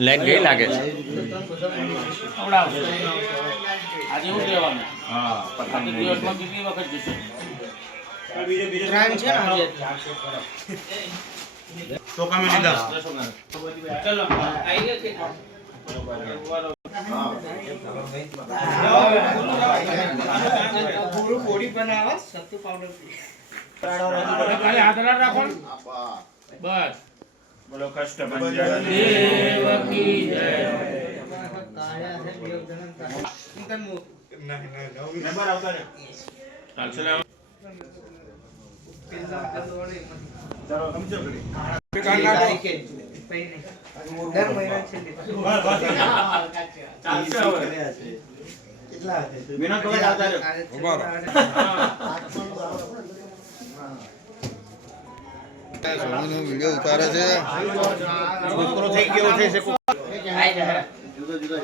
Leg ગઈ લાગે છે. આજે એવું કહેવાનું હા આજે દિવસમાં કેટલી વખત જશે ત્રણ છે ને આજે તો કામે લીધા ચલો આવી ગયો કે પૂરું બોડી બનાવવા સત્તુ પાવડર ખાલી હાથ રાખો ને. બસ બોલો કષ્ટ દેવકી જય નંબર આવતા રે ચાલશે ને ચાલો સમજો કરી દર મહિના છે ચાલશે હવે વિનોદ ભગત આવતા રે સોનુ વિડિયો ઉતારે છે. છોકરો થઈ ગયો છે જુદા જુદા